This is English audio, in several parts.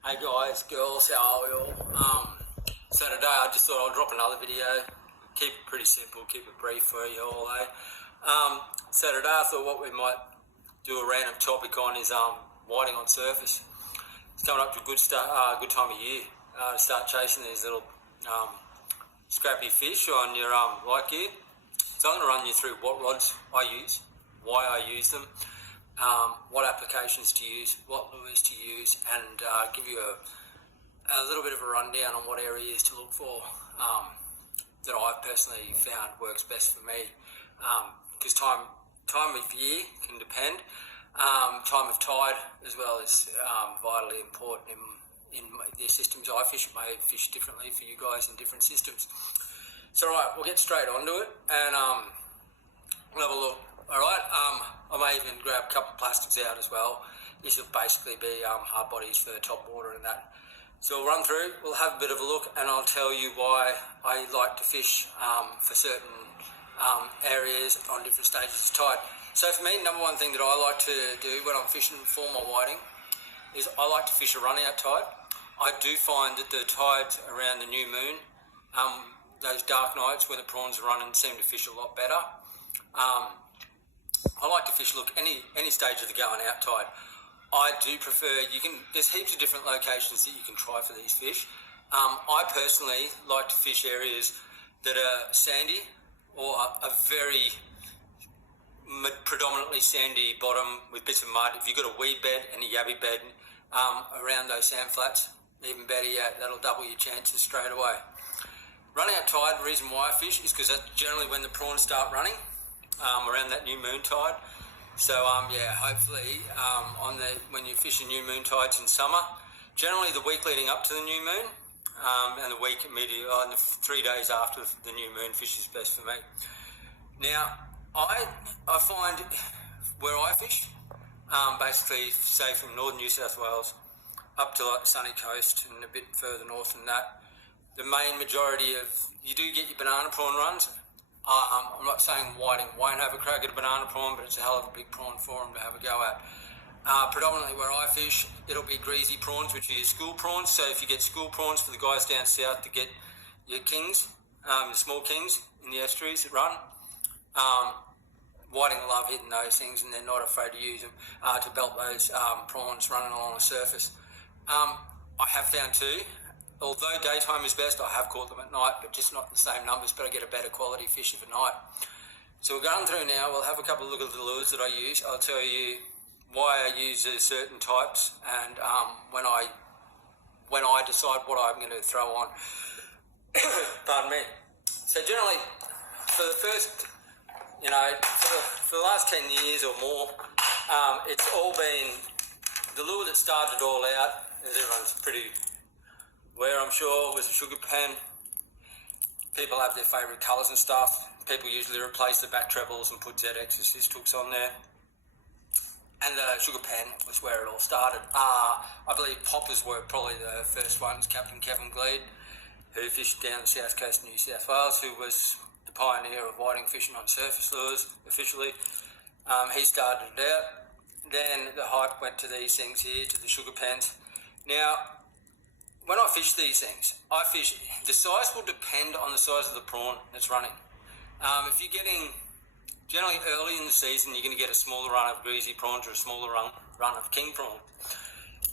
Hey guys, girls, how are we all? So today I just thought I'll drop another video. Keep it pretty simple, keep it brief for you all, eh? So today I thought what we might do a random topic on is whiting on surface. It's coming up to a good time of year to start chasing these little scrappy fish on your light gear. So I'm going to run you through what rods I use, why I use them, what applications to use, what lures to use, and give you a little bit of a rundown on what areas to look for that I've personally found works best for me. Because time of year can depend. Time of tide as well is vitally important in the systems I fish. It may fish differently for you guys in different systems. So right, we'll get straight onto it and we'll have a look. Alright, I may even grab a couple of plastics out as well. This will basically be hard bodies for top water and that. So we'll run through, we'll have a bit of a look, and I'll tell you why I like to fish for certain areas on different stages of tide. So for me, number one thing that I like to do when I'm fishing for my whiting is I like to fish a run out tide. I do find that the tides around the new moon, those dark nights when the prawns are running, seem to fish a lot better. I like to fish, any stage of the going out tide. I do prefer, there's heaps of different locations that you can try for these fish. I personally like to fish areas that are sandy or a very predominantly sandy bottom with bits of mud. If you've got a weed bed and a yabby bed around those sand flats, even better yet, that'll double your chances straight away. Running out tide, the reason why I fish is because that's generally when the prawns start running. Around that new moon tide. So hopefully when you fish new moon tides in summer, generally the week leading up to the new moon and the week immediately, and the 3 days after the new moon, fish is best for me. Now I find where I fish, basically say from northern New South Wales up to like the sunny coast and a bit further north than that, the main majority of, you do get your banana prawn runs. I'm not saying whiting won't have a crack at a banana prawn, but it's a hell of a big prawn for them to have a go at. Predominantly where I fish, it'll be greasy prawns, which are your school prawns. So if you get school prawns for the guys down south to get your kings, the small kings in the estuaries that run, whiting love hitting those things, and they're not afraid to use them to belt those prawns running along the surface. I have found too, although daytime is best, I have caught them at night, but just not the same numbers, but I get a better quality fish at night. So we're going through now, we'll have a couple of look at the lures that I use. I'll tell you why I use certain types and when I decide what I'm going to throw on. Pardon me. So generally, for the first, for the last 10 years or more, it's all been, the lure that started it all out, as everyone's pretty aware, I'm sure, was a sugar pen. People have their favourite colours and stuff. People usually replace the back trebles and put ZX's fish hooks on there. And the sugar pen was where it all started. I believe poppers were probably the first ones. Captain Kevin Gleed, who fished down the south coast of New South Wales, who was the pioneer of whiting fishing on surface lures officially. He started it out. Then the hype went to these things here, to the sugar pens. Now, when I fish these things, the size will depend on the size of the prawn that's running. If you're getting, generally early in the season, you're going to get a smaller run of greasy prawns or a smaller run of king prawn.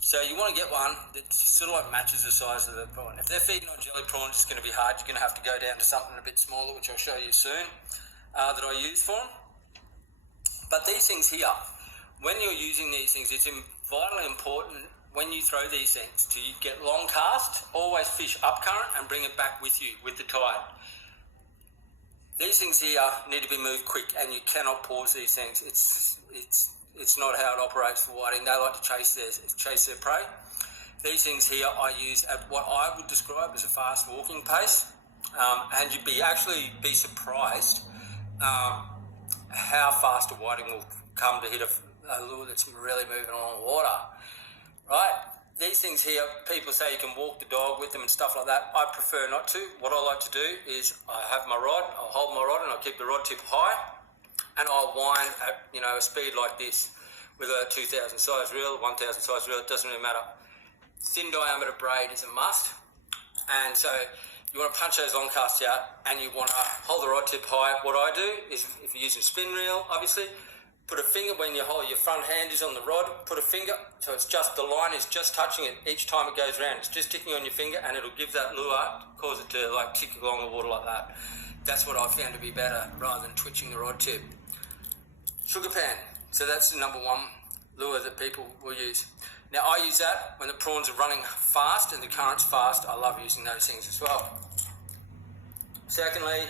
So you want to get one that sort of like matches the size of the prawn. If they're feeding on jelly prawns, it's going to be hard. You're going to have to go down to something a bit smaller, which I'll show you soon, that I use for them. But these things here, when you're using these things, it's vitally important when you throw these things to get long cast, always fish up current and bring it back with you, with the tide. These things here need to be moved quick, and you cannot pause these things. It's not how it operates for whiting. They like to chase their prey. These things here I use at what I would describe as a fast walking pace, and you'd actually be surprised how fast a whiting will come to hit a lure that's really moving along the water. Right, these things here, people say you can walk the dog with them and stuff like that. I prefer not to. What I like to do is I have my rod, I'll hold my rod and I'll keep the rod tip high, and I'll wind at a speed like this with a 2000 size reel, 1000 size reel, it doesn't really matter. thin diameter braid is a must. And so you want to punch those long casts out and you want to hold the rod tip high. What I do is, if you're using spin reel, obviously, put a finger when you hold your front hand is on the rod, put a finger, so it's just, the line is just touching it each time it goes around. It's just ticking on your finger and it'll give that lure, cause it to like tick along the water like that. That's what I found to be better rather than twitching the rod tip. Sugar pan, so that's the number one lure that people will use. Now I use that when the prawns are running fast and the current's fast. I love using those things as well. Secondly,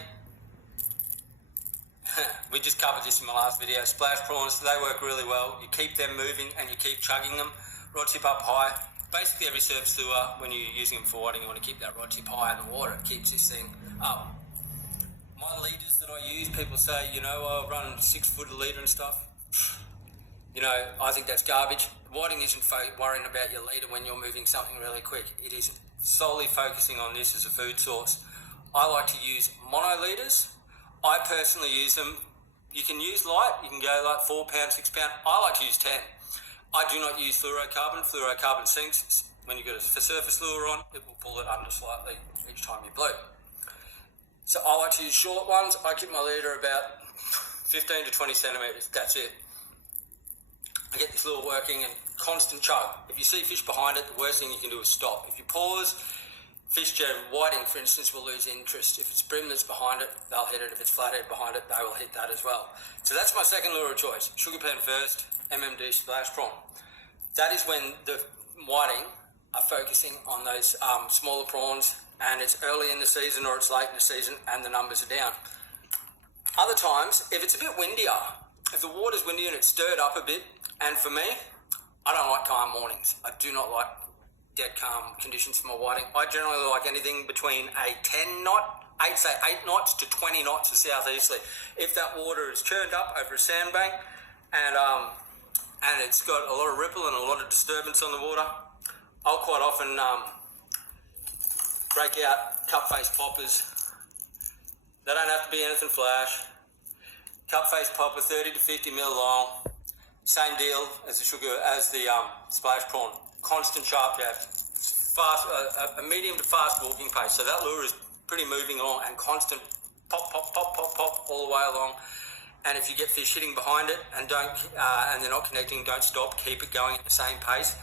we just covered this in my last video, splash prawns, they work really well. You keep them moving and you keep chugging them, rod tip up high. Basically every surface lure, when you're using them for whiting, you want to keep that rod tip high in the water. It keeps this thing up. My leaders that I use, people say, you know, I run 6 foot a leader and stuff. You know, I think that's garbage. Whiting isn't worrying about your leader when you're moving something really quick. It is solely focusing on this as a food source. I like to use mono leaders. I personally use them. You can use light, you can go like 4 pound, 6 pound. I like to use 10. I do not use fluorocarbon. Fluorocarbon sinks. When you get a surface lure on, it will pull it under slightly each time you blow. So I like to use short ones. I keep my leader about 15 to 20 centimetres. That's it. I get this lure working and constant chug. If you see fish behind it, the worst thing you can do is stop. If you pause, fish whiting, for instance, will lose interest. If it's brim that's behind it, they'll hit it. If it's flathead behind it, they will hit that as well. So that's my second lure of choice. Sugar pan first, MMD splash prawn. That is when the whiting are focusing on those smaller prawns, and it's early in the season or it's late in the season and the numbers are down. Other times, if it's a bit windier, if the water's windy and it's stirred up a bit, and for me, I don't like calm mornings. I do not like dead calm conditions for my whiting. I generally like anything between a 10 knot, 8 knots to 20 knots of southeasterly. If that water is churned up over a sandbank and it's got a lot of ripple and a lot of disturbance on the water, I'll quite often break out cup face poppers. They don't have to be anything flash. Cup face popper, 30 to 50 mil long. Same deal as the splash prawn. Constant sharp jab, fast, a medium to fast walking pace. So that lure is pretty moving along and constant pop, pop, pop, pop, pop all the way along. And if you get fish hitting behind it and they're not connecting, don't stop. Keep it going at the same pace,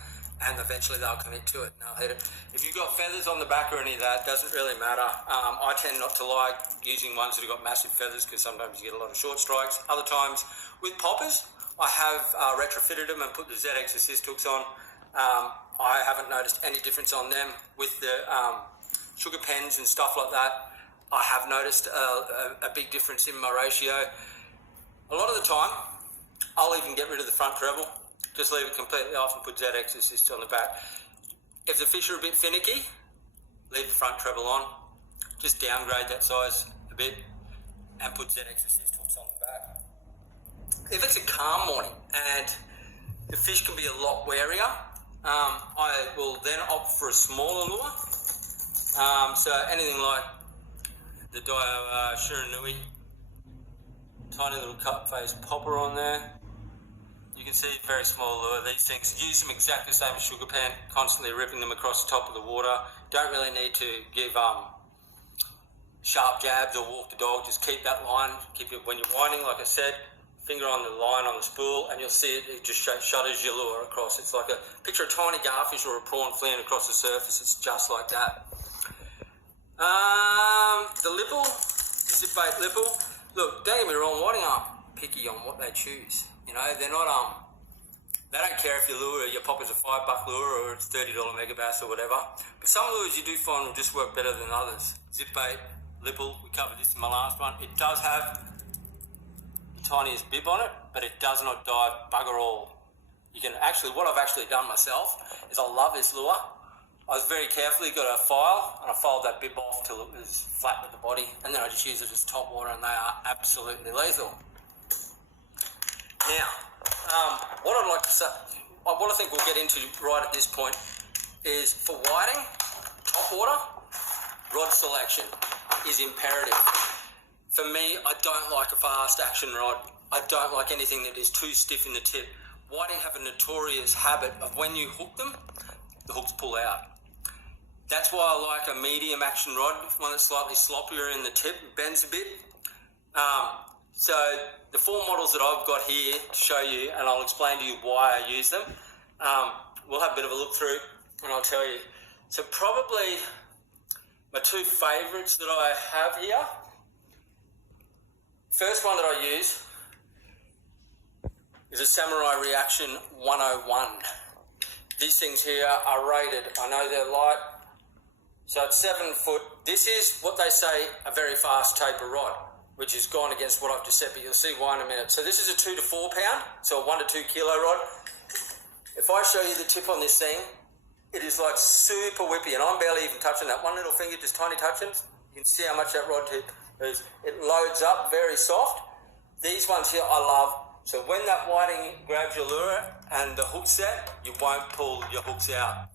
and eventually they'll commit to it and they'll hit it. If you've got feathers on the back or any of that, doesn't really matter. I tend not to like using ones that have got massive feathers because sometimes you get a lot of short strikes. Other times with poppers, I have retrofitted them and put the ZX assist hooks on. I haven't noticed any difference on them. With the sugar pens and stuff like that, I have noticed a big difference in my ratio. A lot of the time, I'll even get rid of the front treble, just leave it completely off and put ZX assist on the back. If the fish are a bit finicky, leave the front treble on, just downgrade that size a bit and put ZX assist hooks on the back. If it's a calm morning and the fish can be a lot warier, I will then opt for a smaller lure. So anything like the Dio Shiranui, tiny little cup face popper on there. You can see very small lure. These things, use them exactly the same as sugar pan, constantly ripping them across the top of the water. Don't really need to give sharp jabs or walk the dog. Just keep that line. Keep it when you're winding, like I said. Finger on the line on the spool, and you'll see it just shudders your lure across. It's like picture a tiny garfish or a prawn fleeing across the surface. It's just like that. The Lipple, the zip bait Lipple. Look, don't get me wrong, whiting aren't picky on what they choose. You know, they're not they don't care if your lure, your popper's a $5 lure or it's $30 megabass or whatever. But some lures you do find will just work better than others. Zip bait, Lipple, we covered this in my last one. It does have tiniest bib on it, but it does not dive bugger all. You can actually, what I've actually done myself is I love this lure. I was very carefully got a file and I filed that bib off till it was flat with the body, and then I just use it as top water, and they are absolutely lethal. Now, what I'd like to say, what I think we'll get into right at this point is for whiting, top water, rod selection is imperative. For me, I don't like a fast action rod. I don't like anything that is too stiff in the tip. Whiting have a notorious habit of when you hook them, the hooks pull out. That's why I like a medium action rod, one that's slightly sloppier in the tip, bends a bit. So the 4 models that I've got here to show you, and I'll explain to you why I use them. We'll have a bit of a look through and I'll tell you. So probably my 2 favourites that I have here. First one that I use is a Samurai Reaction 101. These things here are rated, I know they're light, so it's 7 foot. This is what they say a very fast taper rod, which has gone against what I've just said, but you'll see why in a minute. So this is a 2 to 4 pound, so a 1 to 2 kilo rod. If I show you the tip on this thing, it is like super whippy, and I'm barely even touching that. One little finger, just tiny touching. You can see how much that rod tip is. It loads up, very soft. These ones here I love. So when that whiting grabs your lure and the hook's set, you won't pull your hooks out.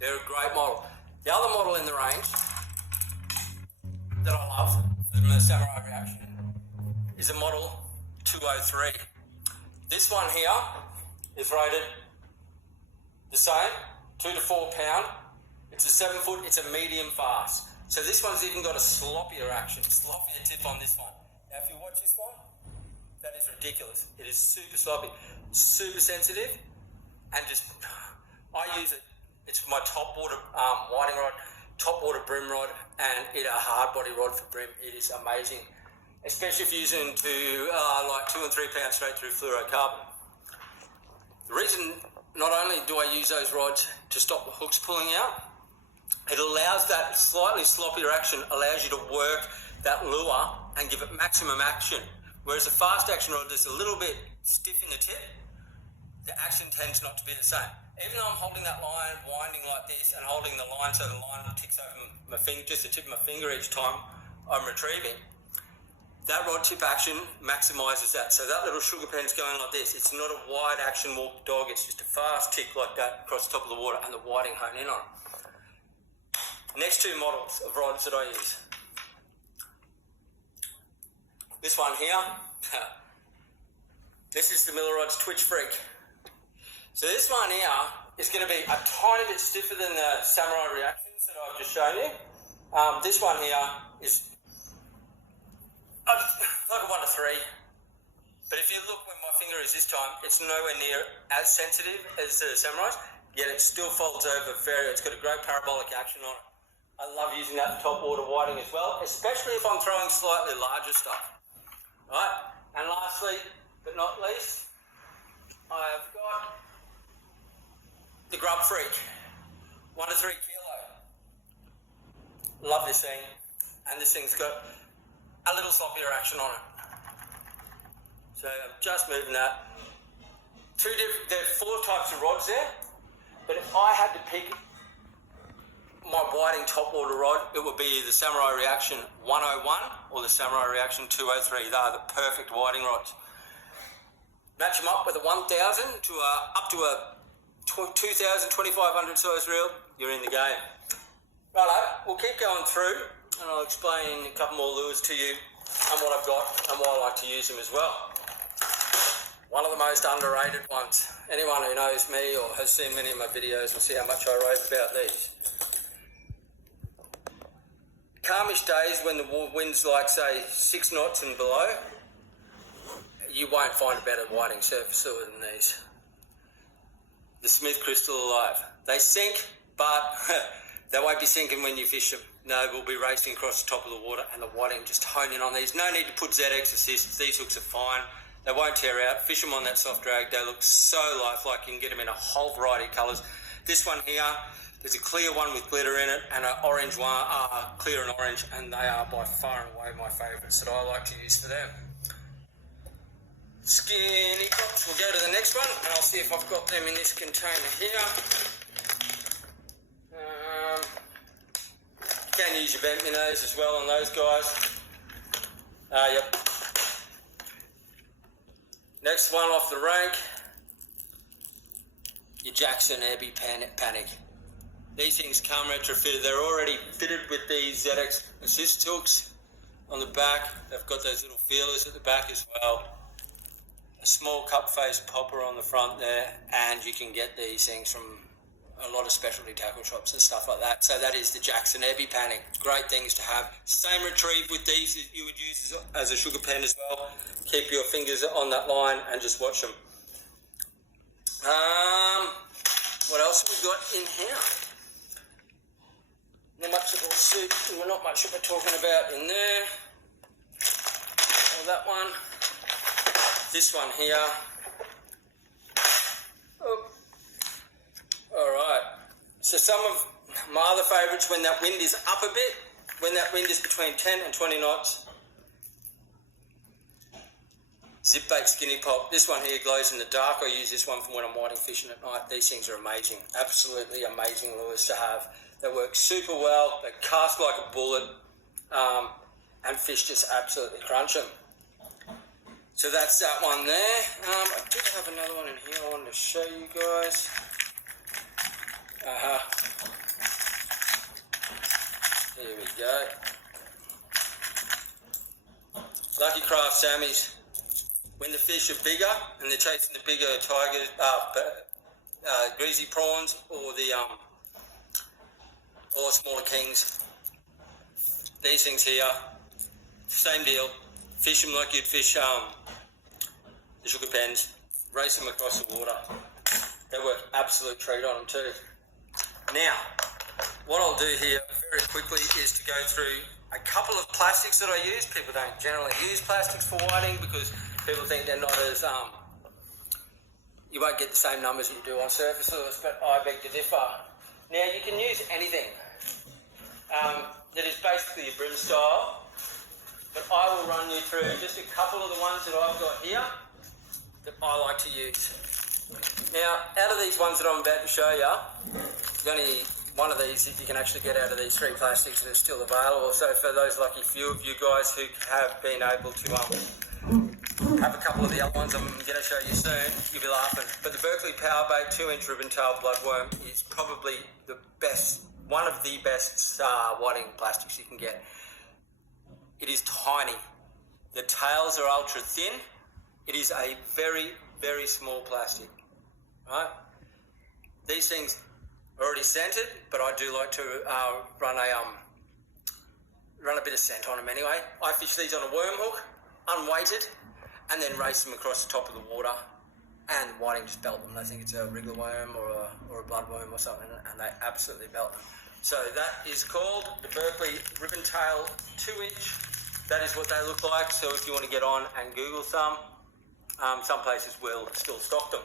They're a great model. The other model in the range that I love from the Samurai Reaction is a model 203. This one here is rated the same, 2 to 4 pound. It's a 7 foot, it's a medium fast. So this one's even got a sloppier action, sloppier tip on this one. Now if you watch this one, that is ridiculous. It is super sloppy, super sensitive, and just, I use it. It's my top water whiting rod, top water brim rod, and it's a hard body rod for brim. It is amazing, especially if you're using to like 2 and 3 pounds straight through fluorocarbon. The reason, not only do I use those rods to stop the hooks pulling out, it allows that slightly sloppier action, allows you to work that lure and give it maximum action. Whereas a fast action rod that's a little bit stiff in the tip, the action tends not to be the same. Even though I'm holding that line, winding like this, and holding the line so the line ticks over my finger, just the tip of my finger each time I'm retrieving, that rod tip action maximises that. So that little sugar pen's going like this. It's not a wide action walk dog, it's just a fast tick like that across the top of the water and the whiting hone in on it. Next 2 models of rods that I use. This one here, this is the Miller Rods Twitch Freak. So this one here is going to be a tiny bit stiffer than the Samurai Reactions that I've just shown you. This one here is like a 1 to 3. But if you look where my finger is this time, it's nowhere near as sensitive as the Samurais, yet it still folds over it's got a great parabolic action on it. I love using that top water whiting as well, especially if I'm throwing slightly larger stuff. Right, and lastly, but not least, I have got the Grub Freak, 1 to 3 kilo. Love this thing, and this thing's got a little sloppier action on it. So I'm just moving that. There are 4 types of rods there, but if I had to pick my whiting top water rod, it would be the Samurai Reaction 101 or the Samurai Reaction 203. They are the perfect whiting rods. Match them up with a 1,000 to up to a 2,000, 2,500 size reel, you're in the game. Righto, we'll keep going through and I'll explain a couple more lures to you and what I've got and why I like to use them as well. One of the most underrated ones. Anyone who knows me or has seen many of my videos will see how much I rave about these. Calmish days when the wind's like, say, 6 knots and below, you won't find a better whiting surface lure than these. The Smith Crystal Alive. They sink, but they won't be sinking when you fish them. No, we'll be racing across the top of the water and the whiting just hone in on these. No need to put ZX assists. These hooks are fine. They won't tear out. Fish them on that soft drag. They look so lifelike. You can get them in a whole variety of colours. This one here, there's a clear one with glitter in it and an orange one, clear and orange, and they are by far and away my favourites that I like to use for them. Skinny Pops, we'll go to the next one and I'll see if I've got them in this container here. You can use your bent minnows as well on those guys. Yep. Next one off the rank, your Jackson Abbey Panic. These things come retrofitted. They're already fitted with these ZX assist hooks on the back. They've got those little feelers at the back as well. A small cup face popper on the front there, and you can get these things from a lot of specialty tackle shops and stuff like that. So that is the Jackson Ebby Panic. Great things to have. Same retrieve with these that you would use as a sugar pen as well. Keep your fingers on that line and just watch them. What else have we got in here? Not much that we're talking about in there. That one. This one here. Oh. Alright. So some of my other favourites, when that wind is up a bit, when that wind is between 10 and 20 knots, Zip Bait Skinny Pop. This one here glows in the dark. I use this one for when I'm whiting fishing at night. These things are amazing. Absolutely amazing lures to have. They work super well. They cast like a bullet. And fish just absolutely crunch them. So that's that one there. I did have another one in here I wanted to show you guys. Here we go. Lucky Craft Sammies. When the fish are bigger and they're chasing the bigger tigers, greasy prawns or the smaller kings, these things here, same deal. Fish them like you'd fish the sugar pens. Race them across the water. They work absolute treat on them too. Now, what I'll do here very quickly is to go through a couple of plastics that I use. People don't generally use plastics for whiting because people think they're not as, you won't get the same numbers that you do on surface lures, but I beg to differ. Now, you can use anything that is basically a brim style, but I will run you through just a couple of the ones that I've got here that I like to use. Now, out of these ones that I'm about to show you, there's only one of these that you can actually get out of these three plastics that are still available. So for those lucky few of you guys who have been able to have a couple of the other ones I'm going to show you soon, you'll be laughing. But the Berkeley Power Bait 2-inch ribbon tail bloodworm is probably the best, one of the best whiting plastics you can get. It is tiny. The tails are ultra thin. It is a very, very small plastic, right? These things are already scented, but I do like to run a bit of scent on them anyway. I fish these on a worm hook, unweighted, and then race them across the top of the water, and whiting just belt them. They think it's a wriggler worm or a bloodworm or something, and they absolutely belt them. So that is called the Berkeley Ribbon Tail 2-inch. That is what they look like. So if you want to get on and Google some places will still stock them.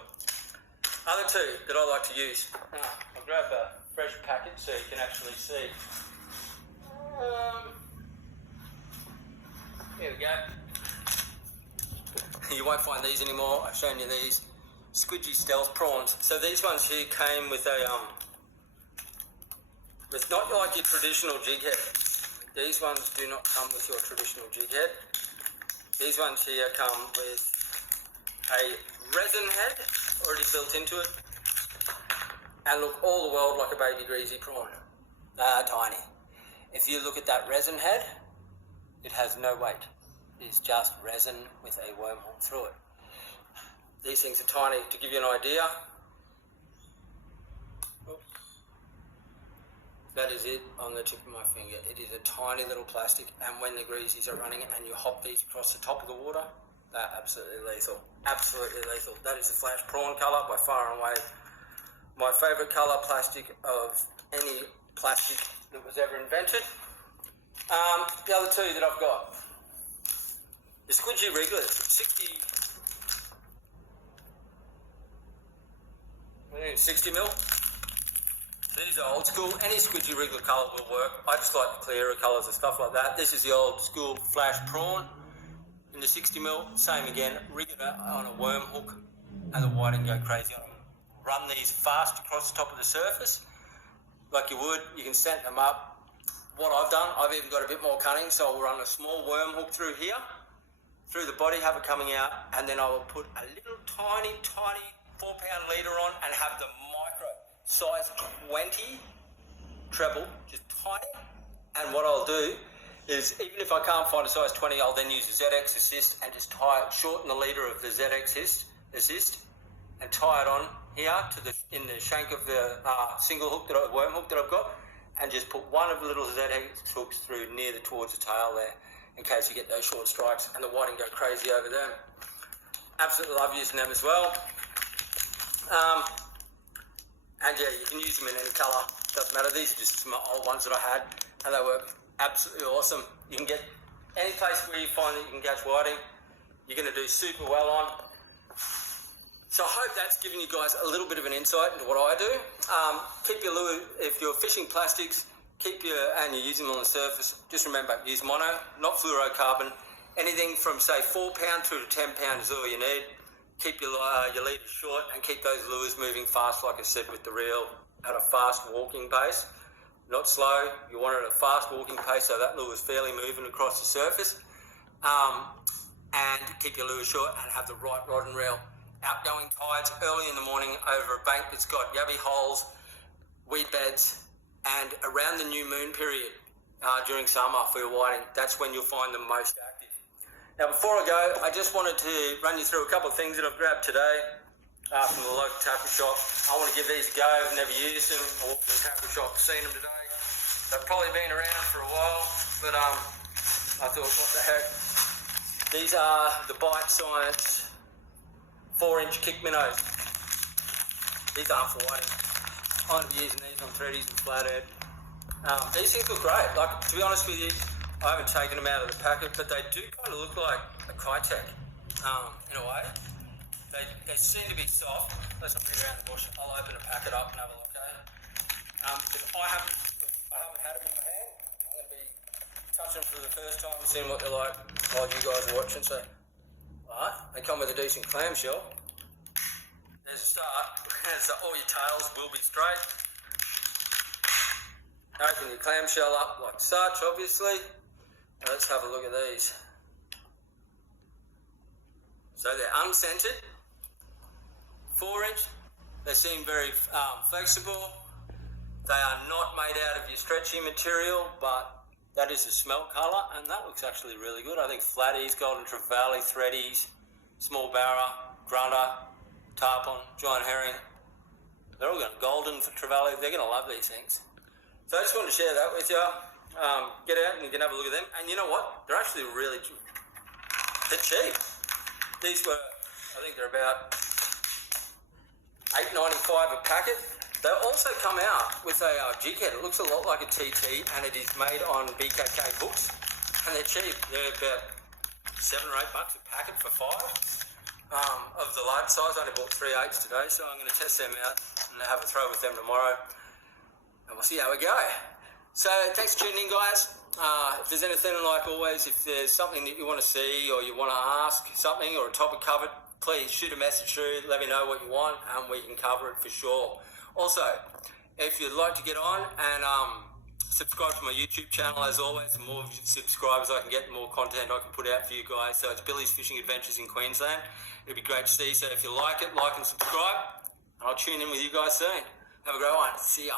Other two that I like to use. I'll grab a fresh packet so you can actually see. Here we go. You won't find these anymore. I've shown you these. Squidgy Stealth Prawns. So these ones here came with with not like your traditional jig head. These ones do not come with your traditional jig head. These ones here come with a resin head already built into it and look all the world like a baby greasy prawn. They are tiny. If you look at that resin head, it has no weight. It's just resin with a wormhole through it. These things are tiny. To give you an idea, that is it on the tip of my finger. It is a tiny little plastic, and when the greasies are running and you hop these across the top of the water, they're absolutely lethal. Absolutely lethal. That is the flash prawn colour, by far and away my favourite colour plastic of any plastic that was ever invented. The other two that I've got, the Squidgy Wrigglers, 60 mil. These are old school. Any Squidgy Wriggler colour will work. I just like the clearer colours and stuff like that. This is the old school flash prawn in the 60 mil. Same again, rig it on a worm hook and the whiting go crazy on them. Run these fast across the top of the surface like you would. You can set them up. What I've done, I've even got a bit more cunning, so I'll run a small worm hook through here, through the body, have it coming out, and then I will put a little tiny 4-pound leader on and have the micro size 20 treble, just tiny. And what I'll do is, even if I can't find a size 20, I'll then use a ZX assist and just shorten the leader of the ZX assist and tie it on here in the shank of the single hook, worm hook that I've got, and just put one of the little Z-hex hooks through towards the tail there, in case you get those short strikes, and the whiting go crazy over them. Absolutely love using them as well. And yeah, you can use them in any colour, doesn't matter. These are just some old ones that I had, and they work absolutely awesome. You can get any place where you find that you can catch whiting, you're going to do super well on. So I hope that's given you guys a little bit of an insight into what I do. Keep your lure, if you're fishing plastics, and you're using them on the surface, just remember, use mono, not fluorocarbon. Anything from say 4 pound through to 10 pound is all you need. Keep your leaders short and keep those lures moving fast, like I said, with the reel at a fast walking pace. Not slow, you want it at a fast walking pace so that lure is fairly moving across the surface. And keep your lure short and have the right rod and reel. Outgoing tides early in the morning over a bank that's got yabby holes, weed beds, and around the new moon period during summer for your whiting, that's when you'll find them most active. Now before I go, I just wanted to run you through a couple of things that I've grabbed today from the local tackle shop. I want to give these a go. I've never used them. I walked in the tackle shop, seen them today. They've probably been around for a while, but I thought, what the heck. These are the Bite Science 4-inch kick minnows. These aren't for whiting. I'm going to be using these on threadies and flathead. These things look great. Like, to be honest with you, I haven't taken them out of the packet, but they do kind of look like a Kitech in a way. They seem to be soft. Let's not put it around the bush. I'll open the packet up and have a look at it. Because I haven't had them in my hand. I'm going to be touching them for the first time and seeing what they're like while you guys are watching. So, alright, they come with a decent clamshell. There's a start. So all your tails will be straight. Open your clamshell up like such, obviously. Now let's have a look at these. So they're unscented, 4-inch. They seem very flexible. They are not made out of your stretchy material, but that is a smelt colour, and that looks actually really good. I think flatties, golden trevally, threadies, small barra, grunter, tarpon, giant herring. They're all going golden for trevally. They're going to love these things. So I just wanted to share that with you. Get out and you can have a look at them. And you know what? They're actually they're cheap. These were, I think they're about $8.95 a packet. They also come out with a jig head. It looks a lot like a TT, and it is made on BKK hooks. And they're cheap. They're about $7 or $8 a packet for 5. Of the large size. I only bought 3/8 today, so I'm going to test them out and have a throw with them tomorrow. And we'll see how we go. So thanks for tuning in, guys. If there's anything, like always, if there's something that you want to see or you want to ask something or a topic covered, please shoot a message through, let me know what you want, and we can cover it for sure. Also, if you'd like to get on and subscribe to my YouTube channel, as always, the more subscribers I can get, the more content I can put out for you guys. So it's Billy's Fishing Adventures in Queensland. It'd be great to see you. So if you like it, like and subscribe, and I'll tune in with you guys soon. Have a great one. See ya.